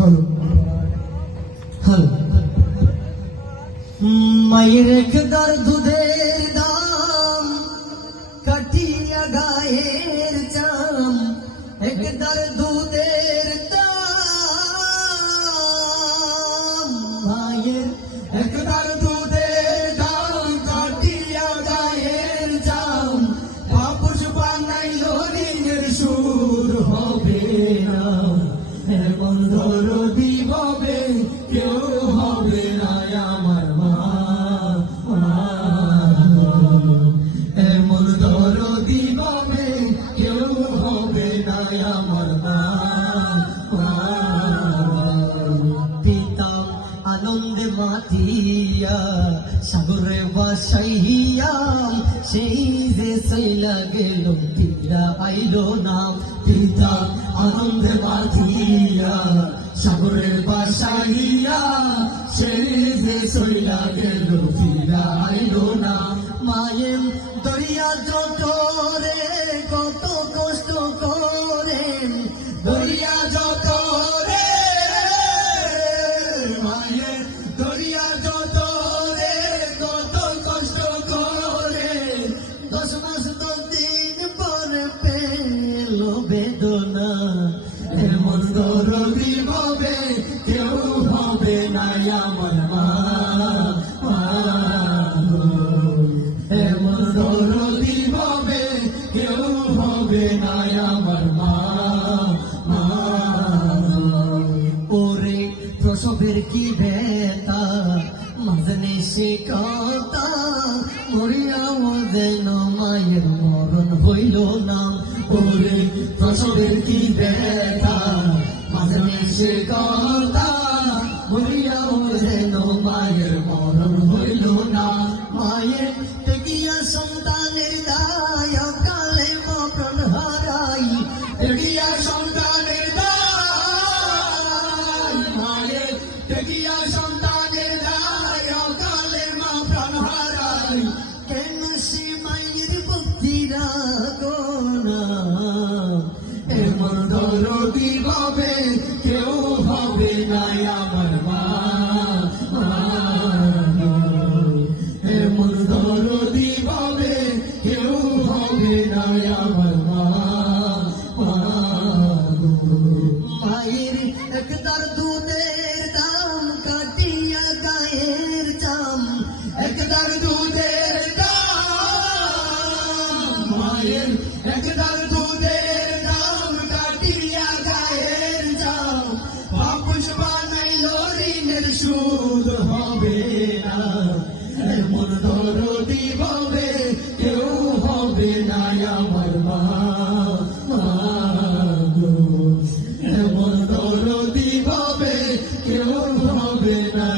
হলো হলো মায়ের একদার দুধের দাম কাটিয়া গায়ের চাম একদার দুধের দাম মায়ের একদার দুধের দাম কাটিয়া গায়ের চাম বাপুস বানাইল ঋণের সুর হবে না এমন দরদি হবে কেউ হবে না আমার মা এমন দরদি হবে কেউ হবে না আমার মা পিতাম আনন্দে মাতিয়া সাগরে বাসাইয়াম সেই যে সইলা গেল ফিরা আইলো নাম পিতা আনন্দে বাঁধিয়া সাগরের বাসাইয়া সেই যে সইলা গেল ফিরা আইলো না মায়ের দরিয়া যত রে কত কষ্ট করেন দরিয়া যত রে মায়ের দরিয়া যত রে কত কষ্ট করে 10 মাস 10 দিন পরে পেল বেদনা এমন দরদি হবে কেউ হবে না আমার মা এমন দরদি হবে কেউ হবে না আমার মা ওরে প্রসবের কি ব্যথা মাঝনে সে কথা মরিয়াও যেন মায়ের মরণ হইল না ওরে প্রসবের কি ব্যথা মাঝে সে কথা মরিয়াও যেন মায়ের মরণ হইল না মায়ের টেকিয়া সন্তানের দায় কালে মরণ হারাই দেখিয়া সন্তানের দায় মায়ের দেখিয়া সন্তানের দায় অকালে মা প্রাণ হারাই কেন সে মায়ের ভক্তি রাখো না এমন দরদি হবে কেউ হবে না আমার মা এমন দরদি হবে কেউ হবে না আমার মা মায়ের একদার দুধের দাম কাটিয়া গায়ের চাম একদার দুধের দাম মায়ের একদার দুধের দাম কাটিয়া গায়ের দাম বাপুস বানাইল ঋণের সুদ হবে না এমন দরদি হবে কেউ হবে না আমার মা এমন দরদি হবে কেউ হবে না